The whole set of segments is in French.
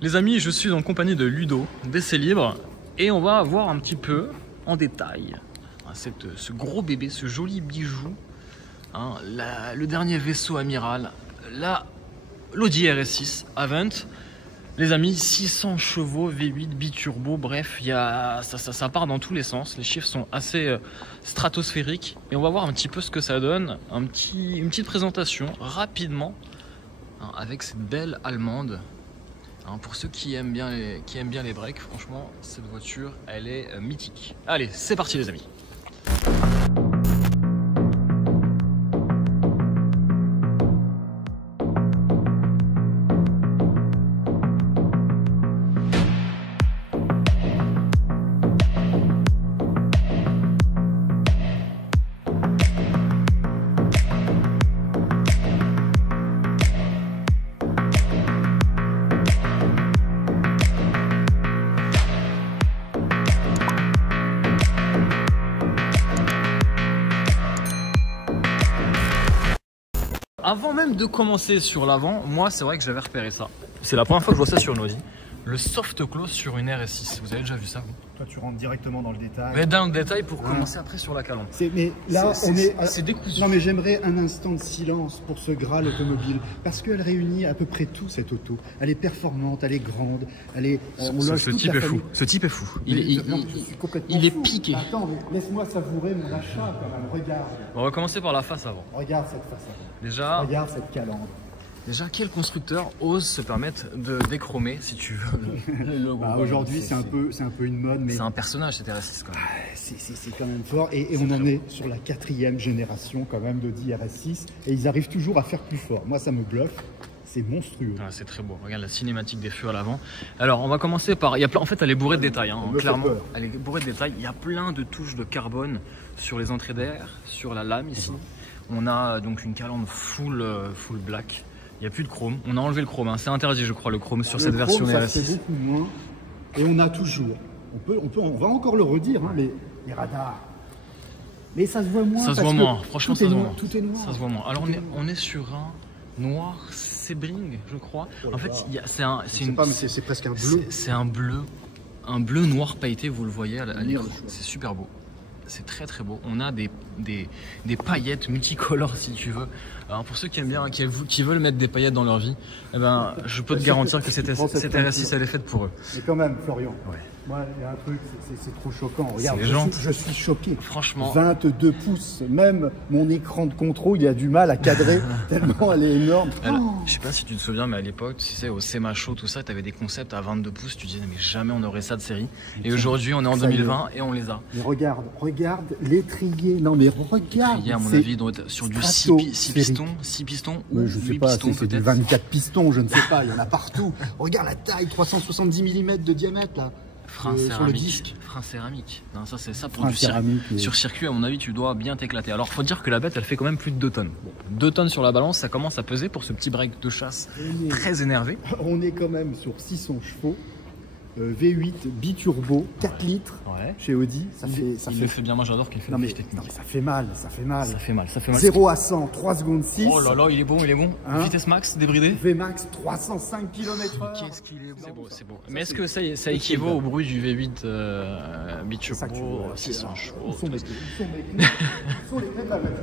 Les amis, je suis en compagnie de Ludo, d'Essai Libre, et on va voir un petit peu en détail ce gros bébé, ce joli bijou, hein, le dernier vaisseau amiral, l'Audi RS6 Avant. Les amis, 600 chevaux, V8, biturbo, bref, ça part dans tous les sens. Les chiffres sont assez stratosphériques. Et on va voir un petit peu ce que ça donne. Une petite présentation rapidement, hein, avec cette belle allemande. Hein, pour ceux qui aiment bien les breaks, franchement, cette voiture, elle est mythique. Allez, c'est parti les amis. Avant même de commencer sur l'avant, moi c'est vrai que j'avais repéré ça. C'est la première fois que je vois ça sur une Audi. Le soft close sur une RS6. Vous avez déjà vu ça vous? Toi tu rentres directement dans le détail. Mais dans le détail pour commencer après sur la calandre. Mais là c'est décousu. Non mais j'aimerais un instant de silence pour ce Graal automobile. Parce qu'elle réunit à peu près tout cette auto. Elle est performante, elle est grande, elle est... Ce type est fou. Ce type est fou. Il est piqué. Attends, laisse-moi savourer mon achat quand même. Regarde. On va commencer par la face avant. Regarde cette face avant. Déjà, regarde cette calandre. Déjà, quel constructeur ose se permettre de déchromer, si tu veux, le logo? Bah, aujourd'hui, c'est un peu une mode, mais c'est un personnage cette RS6 quand même. C'est quand même fort, et on en est sur la 4e génération quand même d'Audi RS6, et ils arrivent toujours à faire plus fort. Moi, ça me bluffe. C'est monstrueux. Ah, c'est très beau. Regarde la cinématique des feux à l'avant. Alors, on va commencer par... En fait, elle est bourrée de détails. Hein, clairement, elle est bourrée de détails. Il y a plein de touches de carbone sur les entrées d'air, sur la lame ici. On a donc une calandre full black. Il n'y a plus de chrome. On a enlevé le chrome. Hein. C'est interdit, je crois, le chrome sur cette version RS6. C'est beaucoup moins. Et on a toujours. On va encore le redire, hein, les radars. Mais ça se voit moins. Ça se voit moins. Franchement, ça se voit moins. Tout est noir. Ça se voit moins. Alors, on est sur un noir Sebring, je crois. En fait, c'est presque un bleu. C'est un bleu noir pailleté. Vous le voyez à l'écran. C'est super beau. C'est très très beau. On a des paillettes multicolores si tu veux. Alors pour ceux qui aiment bien, qui veulent mettre des paillettes dans leur vie, eh ben, je peux te garantir que cette RS6 elle est faite pour eux. Mais quand même, Florian, ouais. Moi il y a un truc, c'est trop choquant. Regarde, je suis choqué. Franchement. 22 pouces, même mon écran de contrôle, il a du mal à cadrer tellement elle est énorme. Je sais pas si tu te souviens, mais à l'époque, tu sais, au SEMA Show, tout ça, tu avais des concepts à 22 pouces, tu disais mais jamais on aurait ça de série. Et aujourd'hui, on est en 2020 et on les a. Mais regarde l'étrier. Non mais regarde. L'étrier, à mon avis, doit être sur du 6 pistons ou je sais 8 pas, pistons c'est du 24 pistons, je ne sais pas, il y en a partout. Regarde la taille, 370 mm de diamètre là. Frein sur le disque. Frein céramique. Non, ça c'est ça pour du circuit. Sur circuit, à mon avis, tu dois bien t'éclater. Alors, faut dire que la bête, elle fait quand même plus de 2 tonnes. 2 tonnes sur la balance, ça commence à peser pour ce petit break de chasse très énervé. On est quand même sur 600 chevaux. V8 biturbo 4 litres chez Audi, il le fait bien, moi j'adore qu'il fait des techniques. Non mais ça fait mal. 0 à 100, 3 secondes 6. Oh là là, il est bon. Hein, vitesse max, débridé. Vmax 305 km/h. Qu'est-ce qu'il est beau. C'est beau. Mais est-ce que ça équivaut au bruit du V8 biturbo 600 chevaux? Ils sont les clés de la voiture.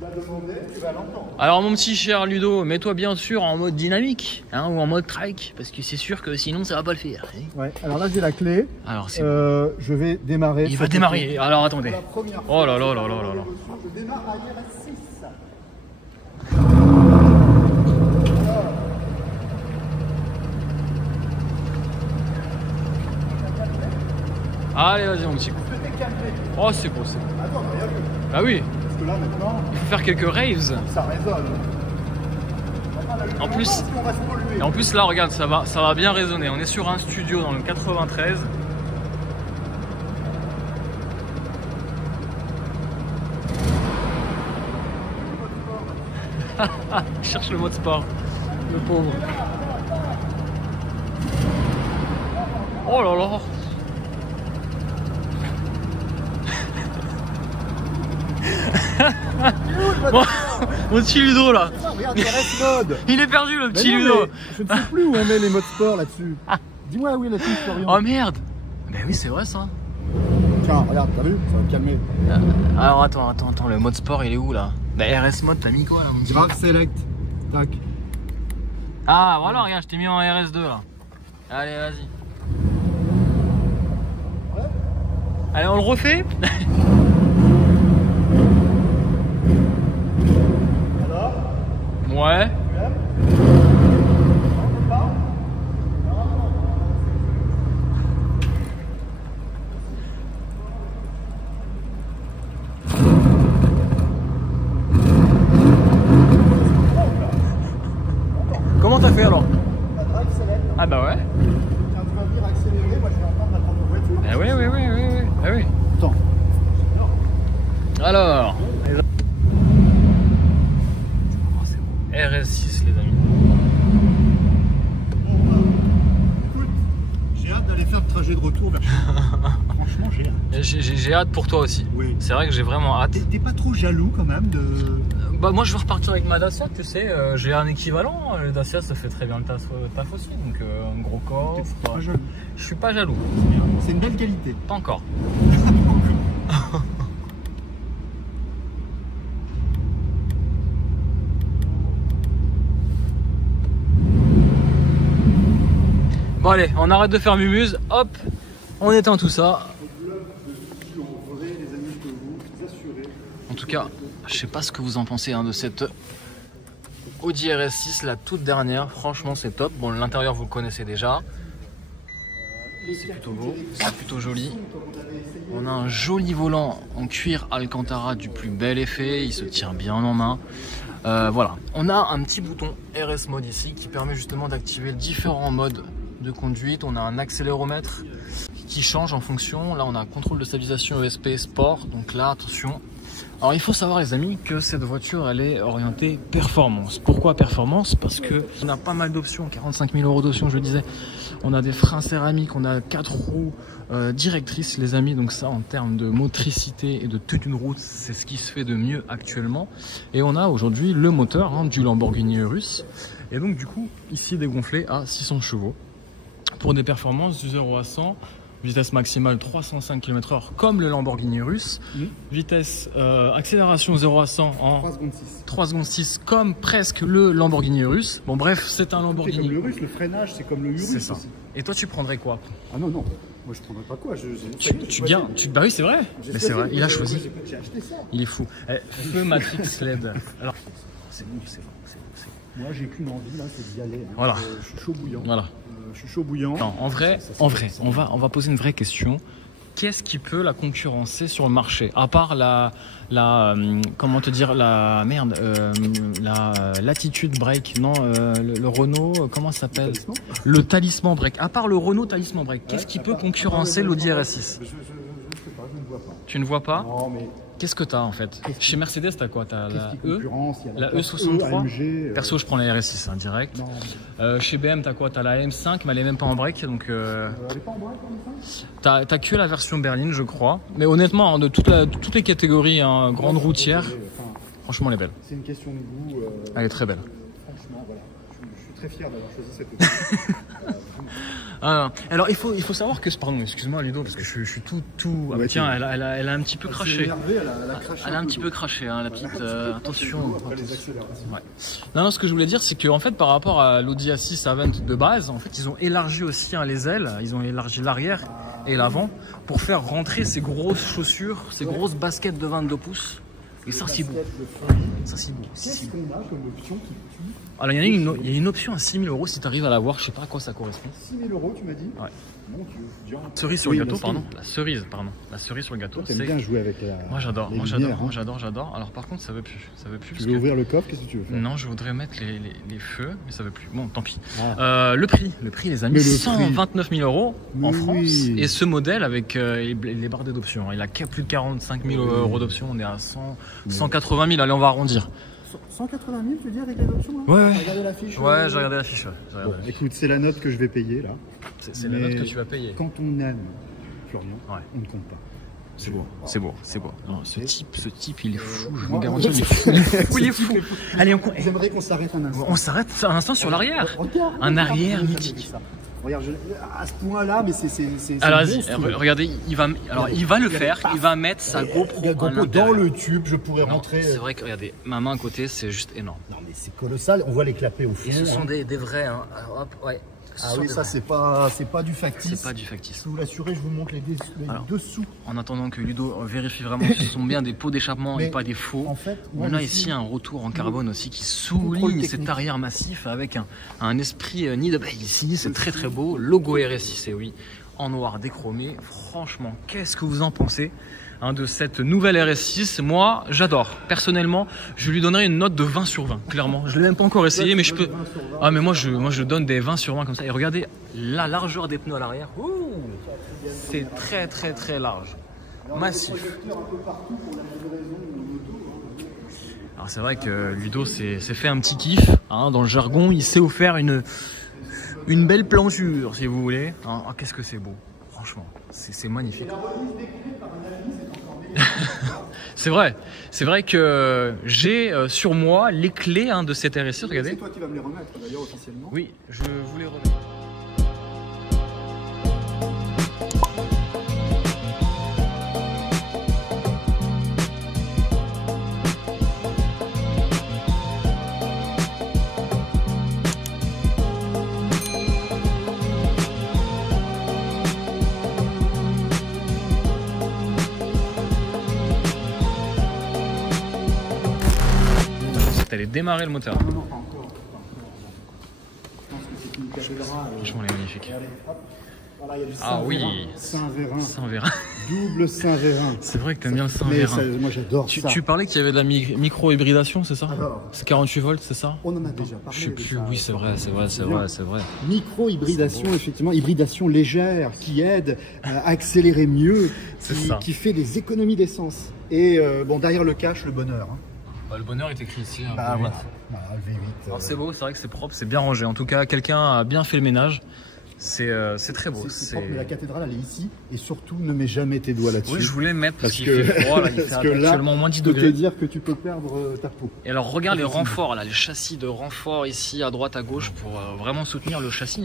Tu vas demander, tu vas l'entendre. Alors mon petit cher Ludo, mets-toi bien sûr en mode dynamique, hein, ou en mode trike, parce que c'est sûr que sinon ça va pas le faire. Ouais, alors là j'ai la clé. Alors c'est je vais démarrer. Il va démarrer, alors attendez. Oh là là là là là là. Je démarre à RS6. Allez vas-y mon petit coup. Oh c'est beau, c'est beau. Attends, mais regarde. Bah oui. Parce que là maintenant, il faut faire quelques raves. Ça résonne. En plus là regarde, ça va bien résonner. On est sur un studio dans le 93. Cherche le mode sport, le pauvre. Oh là là. Bon. Mon petit Ludo là. Ah, regarde, RS mode. Il est perdu le petit Mais non, Ludo. mais je ne sais plus où on met les modes sport là-dessus. Dis-moi où est la touche, Florian. Oh merde. Ben oui, c'est vrai ça. Tiens, regarde, t'as vu? Ça va te calmer. Alors attends, le mode sport il est où là? Bah RS mode, t'as mis quoi là mon petit? Grave select. Tac. Ah voilà, regarde, je t'ai mis en RS2 là. Allez, vas-y. Ouais. Allez, on le refait. Alors? Ouais. Tu aimes? Non, pas? Comment t'as fait alors? La drive select. Ah bah ouais. Tiens, tu vas venir accélérer, moi je vais entendre la prendre voiture. Ah oui. Ah oui. Attends. Alors. Oh, c'est bon. RS6 les amis. Bon, bah, écoute, j'ai hâte d'aller faire le trajet de retour vers chez moi. Franchement, j'ai hâte. J'ai hâte pour toi aussi. Oui. C'est vrai que j'ai vraiment hâte. T'es pas trop jaloux quand même de... Bah moi je veux repartir avec ma Dacia, tu sais, j'ai un équivalent, le Dacia ça fait très bien le taf aussi, donc un gros coffre. T'es pas jaloux. Je suis pas jaloux, C'est une belle qualité. pas encore. Bon allez, on arrête de faire mumuse, hop, on éteint tout ça. En tout cas, je sais pas ce que vous en pensez hein, de cette Audi RS6, la toute dernière. Franchement, c'est top. Bon, l'intérieur, vous le connaissez déjà. C'est plutôt beau, c'est plutôt joli. On a un joli volant en cuir Alcantara du plus bel effet. Il se tient bien en main. Voilà, on a un petit bouton RS Mode ici qui permet justement d'activer différents modes de conduite. On a un accéléromètre qui change en fonction. Là, on a un contrôle de stabilisation ESP Sport. Donc là, attention. Alors il faut savoir les amis que cette voiture elle est orientée performance. Pourquoi performance? Parce que on a pas mal d'options, 45 000 € d'options je le disais. On a des freins céramiques, on a 4 roues directrices les amis. Donc ça en termes de motricité et de toute une route c'est ce qui se fait de mieux actuellement. Et on a aujourd'hui le moteur hein, du Lamborghini Urus. Et donc du coup ici dégonflé à 600 chevaux. Pour des performances du 0 à 100. Vitesse maximale 305 km/h comme le Lamborghini Urus. Vitesse accélération 0 à 100 en 3 secondes 6 comme presque le Lamborghini Urus. Bon bref, c'est un Lamborghini. C'est comme le Urus, le freinage c'est comme le Urus. C'est ça. Aussi. Et toi tu prendrais quoi? Ah non, moi je prendrais pas quoi. Tu gagnes. Bah oui c'est vrai. Mais c'est vrai, il a choisi. J'ai acheté ça. Il est fou. Feu Matrix LED. Alors, c'est bon. Moi j'ai qu'une envie là, c'est d'y aller. Hein. Voilà. Je suis chaud bouillant. Voilà. Je suis chaud bouillant. Non, en vrai, on va poser une vraie question. Qu'est-ce qui peut la concurrencer sur le marché? À part comment te dire, la Latitude Break, non, le Renault, comment ça s'appelle? Le Talisman Break. À part le Renault Talisman Break, qu'est-ce qui peut concurrencer l'Audi RS6? Je sais pas, je ne vois pas. Tu ne vois pas? Non, mais qu'est-ce que t'as en fait? Chez Mercedes, t'as quoi? T'as la E, la la E63. AMG, Perso, je prends la RS6 hein, direct. Chez BM, t'as quoi? T'as la M5, mais elle est même pas en break, donc. elle est pas en break comme ça? T'as que la version berline, je crois. Mais honnêtement, hein, de toutes les catégories hein, grandes routières, franchement, elle est belle. C'est une question de goût. Elle est très belle. Franchement, voilà. Je suis très fier d'avoir choisi cette option. Alors il faut savoir que pardon, excuse-moi Ludo parce que je suis tout ah, ouais, tiens, elle a un petit peu craché. Elle a un petit peu craché hein, la petite attention. Les accélérations. Ouais. Non, ce que je voulais dire c'est que en fait par rapport à l'Audi A6 Avant de base, en fait ils ont élargi aussi hein, les ailes, ils ont élargi l'arrière et l'avant pour faire rentrer ces grosses chaussures, ces grosses baskets de 22 pouces. Et ça c'est beau. Ça c'est beau. Qu'est-ce qu'on a comme option qui tue? Alors il y a une option à 6 000 € si tu arrives à la voir, je sais pas à quoi ça correspond. 6 000 € tu m'as dit? Ouais. Mon Dieu, Dieu. Cerise sur le gâteau, pardon. La cerise sur le gâteau. T'aimes bien jouer avec la. Moi j'adore, hein. j'adore. Alors par contre ça veut plus. Tu veux ouvrir le coffre, qu'est-ce que tu veux faire? Non, je voudrais mettre les feux, mais ça veut plus. Bon, tant pis. Le prix les amis, 129 000 € en France. Oui. Et ce modèle avec les barres d'options, il a plus de 45 000 € d'options, on est à 180 000, allez on va arrondir. 180 000 tu dis avec les options là? Ouais. T'as regardé l'affiche? Ouais, j'ai regardé l'affiche. Bon, écoute, c'est la note que je vais payer là. C'est la note que tu vas payer. Quand on aime Florian, ouais. on ne compte pas. C'est beau, c'est beau, c'est beau. Non, ce type, il est fou. Je vous Moi, garantis, il est fou. Il est fou. Allez, J'aimerais qu'on s'arrête un instant. on s'arrête un instant sur l'arrière. Regarde, Un regarde, arrière regarde, mythique. ça. Regarde, à ce point-là, mais c'est Alors, un vas-y, monstre. regardez, il va le faire. Il va mettre sa GoPro à dans l'intérieur. le tube, je pourrais Non, rentrer. c'est vrai que, regardez, ma main à côté, c'est juste énorme. Non, mais c'est colossal. On voit les clapets au fond. Et ce sont des vrais, hein. Alors, hop, ouais. Ah oui, ça, c'est pas du factice. C'est pas du factice. Je vous l'assurer, je vous montre les Alors, dessous. En attendant que Ludo vérifie vraiment que ce sont bien des pots d'échappement et Mais pas des faux, en fait, moi, on a je ici suis- un retour en carbone aussi qui Contrôle souligne technique. cet arrière massif avec un esprit nid d'abeille ici. C'est très très beau. Logo RS6, et oui, en noir déchromé. Franchement, qu'est-ce que vous en pensez de cette nouvelle RS6? Moi, j'adore. Personnellement, je lui donnerais une note de 20 sur 20. Clairement, je l'ai même pas encore essayé, mais je peux. Ah, mais moi, je donne des 20 sur 20 comme ça. Et regardez la largeur des pneus à l'arrière. Ouh, c'est très très très large. Massif. Alors c'est vrai que Ludo s'est fait un petit kiff dans le jargon, il s'est offert une belle planchure si vous voulez. Ah, qu'est-ce que c'est beau, franchement, c'est magnifique. C'est vrai que j'ai sur moi les clés de cette RS6, C'est regardez. toi qui vas me les remettre d'ailleurs officiellement. Oui, je vous les remets. T'allais démarrer le moteur. Non, pas encore. Je pense que c'est une cathédrale. Franchement, elle est magnifique. Allez, hop. Voilà, il y a du Ah oui. Saint-Vérin. Saint-Vérin. Double Saint-Vérin. C'est vrai que t'aimes bien le Mais Saint-Vérin. moi j'adore ça. Tu parlais qu'il y avait de la micro-hybridation, c'est ça? Alors. C'est 48 volts, c'est ça? On en a déjà parlé. Je sais de plus, ça. oui, c'est vrai. Micro-hybridation, effectivement, hybridation légère qui aide à accélérer mieux, C'est ça. qui fait des économies d'essence. Et bon, derrière le cache, le bonheur. Hein. Le bonheur est écrit ici. Bah voilà. Voilà, le V8. Alors c'est beau, c'est vrai que c'est propre, c'est bien rangé. En tout cas, quelqu'un a bien fait le ménage. C'est très beau. C'est propre, mais la cathédrale, elle est ici. Et surtout, ne mets jamais tes doigts là-dessus. Oui, je voulais le mettre parce Parce qu'il que- fait froid, là, il parce fait que là, actuellement moins 10 Je peux te degrés. dire que tu peux perdre ta peau. Et alors regarde les renforts là, les châssis de renfort ici à droite à gauche pour vraiment soutenir le châssis.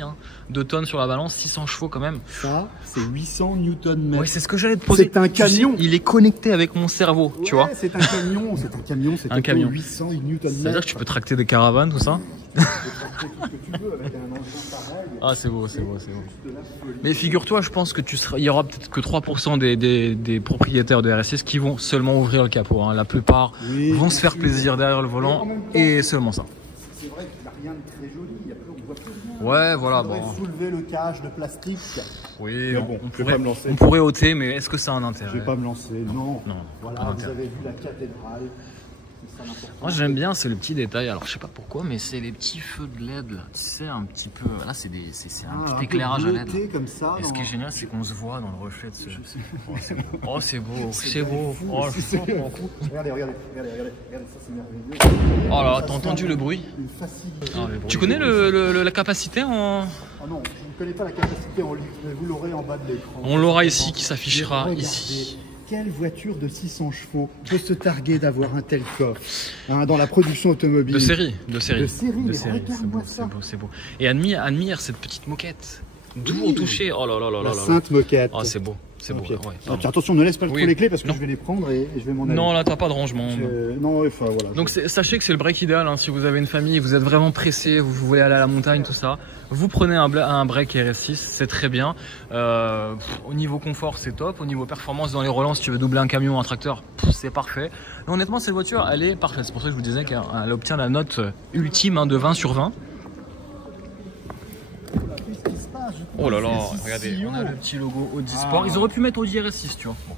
2 tonnes sur la balance, 600 chevaux quand même. Ça, c'est 800 Nm. Oui, c'est ce que j'allais te poser. C'est un Tu sais, camion. il est connecté avec mon cerveau, tu vois. C'est un camion, c'est Un camion. 800 Nm. C'est-à-dire que tu peux tracter des caravanes, tout ça. tout ce que tu veux avec un engin pareil. Ah, c'est beau. Mais figure-toi, je pense que il y aura peut-être que 3% des propriétaires de RS6 qui vont seulement ouvrir le capot. La plupart Oui, vont bien se faire sûr. plaisir derrière le Mais volant en même temps, et seulement ça. C'est vrai qu'il n'y a rien de très joli, on voit plus rien. Ouais, voilà, On bon. pourrait soulever le cache de plastique. Oui, Mais bon, je vais pas me lancer. on pourrait ôter, mais est-ce que ça a un Je intérêt? vais pas me lancer, non. Non, Voilà, pas vous d'intérêt. avez vu la cathédrale. C'est ça l'important. Moi j'aime bien, c'est le petit détail. Alors je sais pas pourquoi, mais c'est les petits feux de LED là. Tu sais, un petit peu. Là, c'est un petit peu éclairage à LED. bleuté comme ça. Et ce qui est dans- génial, c'est qu'on se voit dans le reflet de ce. Oh, c'est beau. Oh, c'est beau. C'est C'est beau. fou, Oh, c'est je m'en fous. Regardez, ça c'est merveilleux. Oh là, Ça t'as sent entendu le bruit? Une facilité. Ah, le bruit. Tu connais la capacité en. Ah non, je ne connais pas la capacité en litre, mais vous l'aurez en bas de l'écran. On l'aura ici qui s'affichera Regardez, ici. Quelle voiture de 600 chevaux peut se targuer d'avoir un tel coffre dans la production automobile? De série. De série, mais C'est regarde-moi beau, ça. c'est beau. Et admire cette petite moquette. Doux au toucher. Oh là là là là La là. sainte moquette. Oh, c'est beau. C'est beau. Ok. Ouais, Ah, pardon. puis attention, ne laisse pas trop Oui. les clés parce que Non. je vais les prendre et je vais m'en aller. Non, là, t'as pas de rangement. Non, enfin voilà. Donc sachez que c'est le break idéal si vous avez une famille, vous êtes vraiment pressé, vous voulez aller à la montagne, tout ça. Vous prenez un break RS6, c'est très bien. Au niveau confort, c'est top. Au niveau performance dans les relents, si tu veux doubler un camion ou un tracteur, c'est parfait. Mais honnêtement, cette voiture, elle est parfaite. C'est pour ça que je vous disais qu'elle obtient la note ultime de 20 sur 20. Qu'est-ce qui se passe? Oh là là, C'est si regardez, haut. on a le petit logo Audi Sport. Ils auraient pu mettre Audi RS6, tu vois. Bon.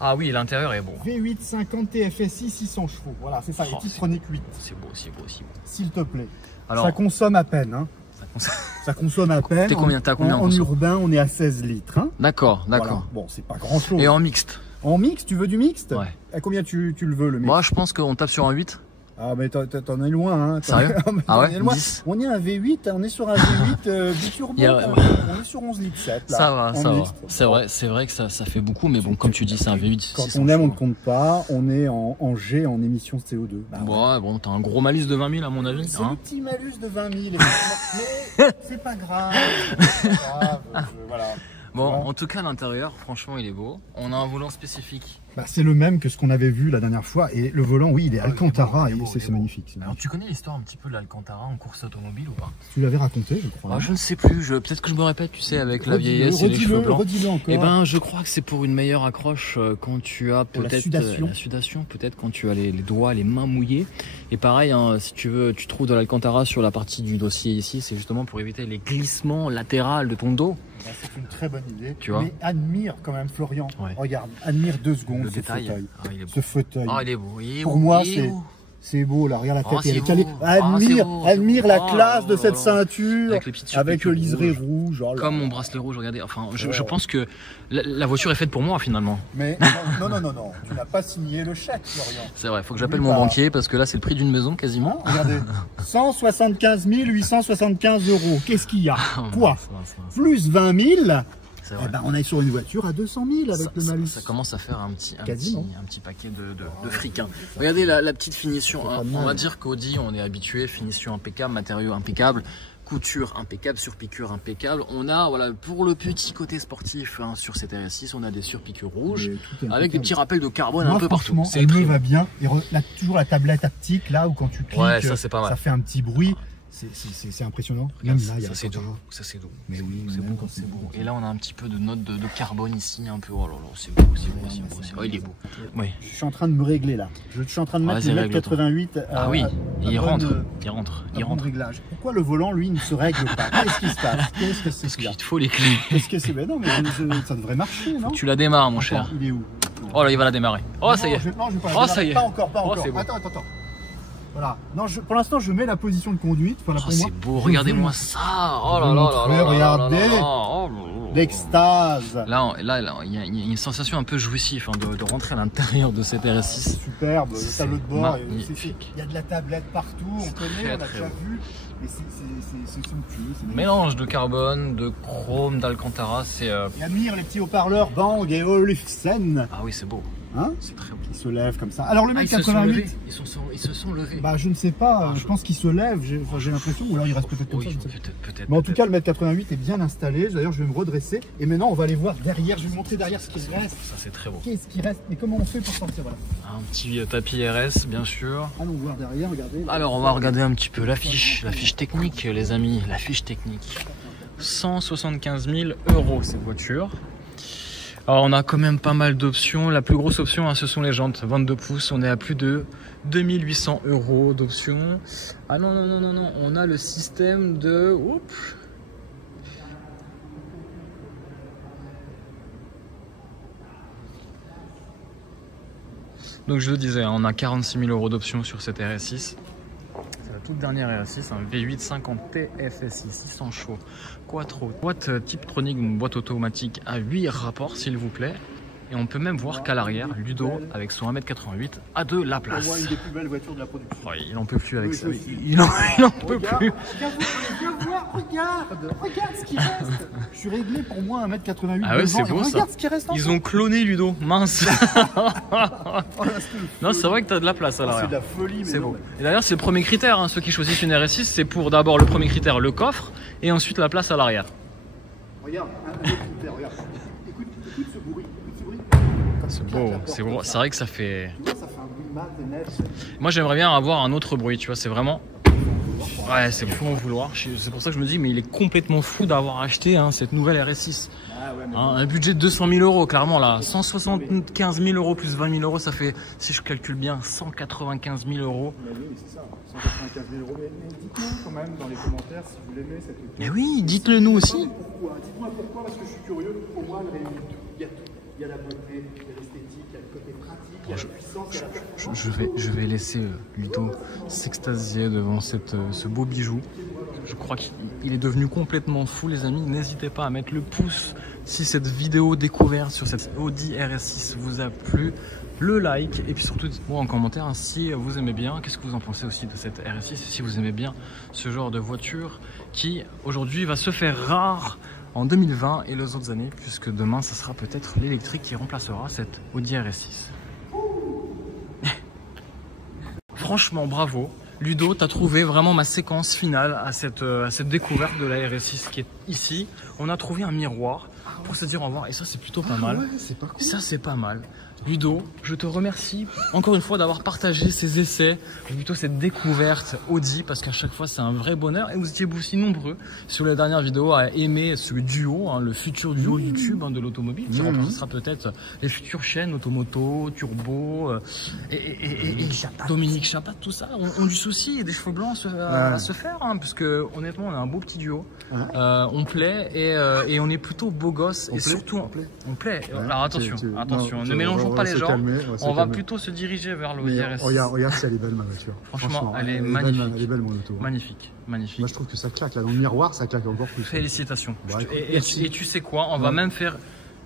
Ah oui, l'intérieur est beau. V8 50 TFSI 600 chevaux. Voilà, c'est ça, Oh, et Titronic 8, C'est beau, c'est beau, c'est beau. s'il te plaît. Alors, Ça consomme à peine, hein. Ça consomme à peine. T'es combien- t'as combien en En conso urbain, on est à 16 litres. Hein. d'accord. Voilà. Bon, c'est pas grand chose. Et en mixte? En mixte, tu veux du mixte? Ouais. À combien tu le veux, le mixte? Moi, je pense qu'on tape sur un 8. Ah mais t'en es loin, hein. Sérieux? Ah ouais, on est loin. 10. On est un V8, on est sur un V8 biturbo, on est sur 11 litres 7 là. Ça va, ça va. C'est vrai que ça fait beaucoup, mais bon, comme tu dis, c'est un V8. Quand on aime, on ne compte pas, on est en G en émissions de CO2. Bah, ouais, bon, t'as un gros malus de 20 000 à mon avis. C'est le petit malus de 20 000, mais c'est pas grave. C'est pas grave, voilà. Bon, en tout cas, l'intérieur, franchement, il est beau. On a un volant spécifique. Bah, c'est le même que ce qu'on avait vu la dernière fois. Et le volant, oui, il est Alcantara et c'est magnifique. Alors, tu connais l'histoire un petit peu de l'Alcantara en course automobile ou pas? Tu l'avais raconté, je crois. Je ne sais plus. Peut-être que je me répète, tu sais, avec la vieillesse et les cheveux blancs. Redis-le encore. Eh ben, je crois que c'est pour une meilleure accroche quand tu as peut-être la sudation, peut-être quand tu as les doigts, les mains mouillées. Et pareil, hein, si tu veux, tu trouves de l'Alcantara sur la partie du dossier ici, c'est justement pour éviter les glissements latéraux de ton dos. C'est une très bonne idée. Tu vois. Mais admire quand même Florian. Ouais. Regarde, admire 2 secondes le détail. Fauteuil. Ah, il est beau. Ce fauteuil. Ah, il est beau. Pour moi, c'est beau là. Regarde la tête, elle est calée. Admire la classe de cette ceinture avec le liseré rouge. Comme mon bracelet rouge, regardez. Enfin, je pense que la voiture est faite pour moi finalement. Mais non. Tu n'as pas signé le chèque, Florian. C'est vrai, il faut que j'appelle mon banquier parce que là, c'est le prix d'une maison quasiment. Regardez, 175 875 €. Qu'est-ce qu'il y a? Quoi? Plus 20 000. Eh ben, on est sur une voiture à 200 000 avec le malus. Ça commence à faire un petit paquet de fric. Hein. Regardez la petite finition. Hein. On va dire qu'Audi, on est habitué, finition impeccable, matériaux impeccables, couture impeccable, surpiqûre impeccable. On a, voilà, pour le petit côté sportif hein, sur cette RS6, on a des surpiqûres rouges avec des petits rappels de carbone un peu partout. Elle me va bien. Et toujours la tablette haptique là où quand tu cliques, ça fait un petit bruit. C'est impressionnant. Regarde, même là, ça c'est doux. Ça c'est doux. Mais oui, c'est beau, c'est beau. Et là, on a un petit peu de note de carbone ici, un peu. Oh là là, c'est beau, c'est beau, c'est beau. Oh, il est beau. Oui. Je suis en train de me régler là. Je suis en train de mettre le 88. Ah oui, il rentre. Réglage. Pourquoi le volant, lui, ne se règle pas? Qu'est-ce qui se passe? Qu'est-ce que c'est? Parce qu'il te faut les clés. Qu'est-ce que c'est? Ben non, mais ça devrait marcher, non? Tu la démarres, mon cher. Il est où? Oh là, il va la démarrer. Oh, ça y est. Oh, ça y est. Pas encore. Attends. Voilà. Non, pour l'instant, je mets la position de conduite. Voilà, c'est beau, regardez-moi ça. Oh là là. Regardez. L'extase. Là, il y a une sensation un peu jouissive hein, de rentrer à l'intérieur de cette RS6. Superbe, le tableau de bord. Il y a de la tablette partout, on connaît, on a déjà vu. Mais c'est somptueux. Mélange de carbone, de chrome, d'Alcantara. Et admire les petits haut-parleurs Bang et Olufsen. Ah oui, c'est beau. Hein? C'est très beau. Ils se lèvent comme ça. Alors le mec 88, ils se sont levés. Bah je ne sais pas, je pense qu'ils se lèvent, j'ai l'impression, ou alors il reste peut-être comme ça. Peut-être. Mais en tout cas, le mètre 88 est bien installé. D'ailleurs, je vais me redresser. Et maintenant, on va aller voir derrière. Je vais vous montrer derrière ce qui reste. Ça, c'est très beau. Qu'est-ce qui reste? Et comment on fait pour sortir? Voilà. Un petit tapis RS, bien sûr. Allons voir derrière, regardez. Alors, on va regarder un petit peu la fiche technique, les amis. La fiche technique. 175 000 € cette voiture. Alors on a quand même pas mal d'options. La plus grosse option, hein, ce sont les jantes 22 pouces. On est à plus de 2800 € d'options. Ah non, on a le système de... Oups. Donc je le disais, on a 46 000 € d'options sur cette RS6. C'est la toute dernière RS6, un V8 50T FSI 600 chevaux quattro. Boîte Tiptronic, une boîte automatique à 8 rapports s'il vous plaît. Et on peut même voir qu'à l'arrière, Ludo avec son 1m88 a de la place. C'est une des plus belles voitures de la production. Ouais, il en peut plus avec ça. Il en peut plus. Regarde ce qui reste. Je suis réglé pour moi 1m88. Ah ouais, c'est beau ça. Regarde ce qui reste. Ils ont cloné Ludo, mince. Non, c'est vrai que t'as de la place à l'arrière. C'est de la folie. C'est beau. Et d'ailleurs, c'est le premier critère. Hein. Ceux qui choisissent une RS6, c'est pour d'abord le premier critère, le coffre, et ensuite la place à l'arrière. Regarde, un autre critère, regarde. Écoute ce bruit. C'est beau, c'est beau. C'est vrai que ça fait. Tu vois, ça fait un bruit mat et net. Moi, j'aimerais bien avoir un autre bruit, tu vois, c'est vraiment. Ouais, c'est fou en vouloir. C'est pour ça que je me dis, mais il est complètement fou d'avoir acheté hein, cette nouvelle RS6. Ah ouais, Un budget de 200 000 €, clairement là. 175 000 € plus 20 000 € ça fait, si je calcule bien, 195 000 €. Mais oui, c'est ça, 195 000 €. Mais dites-nous quand même dans les commentaires si vous l'aimez cette voiture. Mais oui, dites-le nous aussi. Pourquoi? Dites-moi pourquoi, parce que je suis curieux. Pour moi, elle réunit tout. Il y a tout. Il y a la beauté, il y a l'esthétique, il y a le côté pratique, il y a la puissance, il y a la performance. Je vais laisser Ludo s'extasier devant ce beau bijou. Je crois qu'il est devenu complètement fou, les amis. N'hésitez pas à mettre le pouce si cette vidéo découverte sur cette Audi RS6 vous a plu. le like et puis surtout dites-moi en commentaire si vous aimez bien, qu'est-ce que vous en pensez aussi de cette RS6, si vous aimez bien ce genre de voiture qui aujourd'hui va se faire rare en 2020 et les autres années, puisque demain ça sera peut-être l'électrique qui remplacera cette Audi RS6. Franchement bravo Ludo, tu as trouvé vraiment ma séquence finale à cette découverte de la RS6 qui est ici. On a trouvé un miroir pour se dire au revoir et ça c'est plutôt pas mal. Ouais, c'est pas cool. Ça c'est pas mal. Ludo, je te remercie encore une fois d'avoir partagé ces essais, ou plutôt cette découverte Audi, parce qu'à chaque fois c'est un vrai bonheur. Et vous étiez aussi nombreux sur les dernières vidéos à aimer ce duo, hein, le futur duo YouTube de l'automobile, qui remplacera peut-être les futures chaînes Automoto, Turbo, et Dominique Chapat, tout ça ont du souci et des cheveux blancs à se faire, hein, parce que honnêtement on a un beau petit duo, on plaît et on est plutôt beau gosse et surtout on plaît. Alors attention, ne mélangeons pas les gens, on va plutôt se diriger vers l'Audi RS6. Regarde si elle est belle ma voiture. Franchement, elle est magnifique. Elle est belle mon auto. Magnifique, magnifique. Moi je trouve que ça claque là dans le miroir, ça claque encore plus. Félicitations. Bon, et tu sais quoi, on va même faire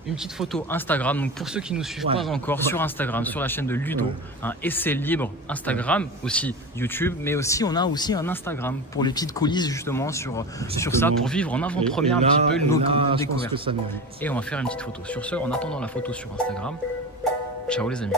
une petite photo Instagram. Donc pour ceux qui ne nous suivent pas encore sur Instagram, sur la chaîne de Ludo, un essai libre Instagram, aussi YouTube, mais aussi on a aussi un Instagram pour les petites coulisses justement sur ça, pour vivre en avant-première un petit peu nos découvertes. Et on va faire une petite photo. Sur ce, en attendant la photo sur Instagram, ciao les amis.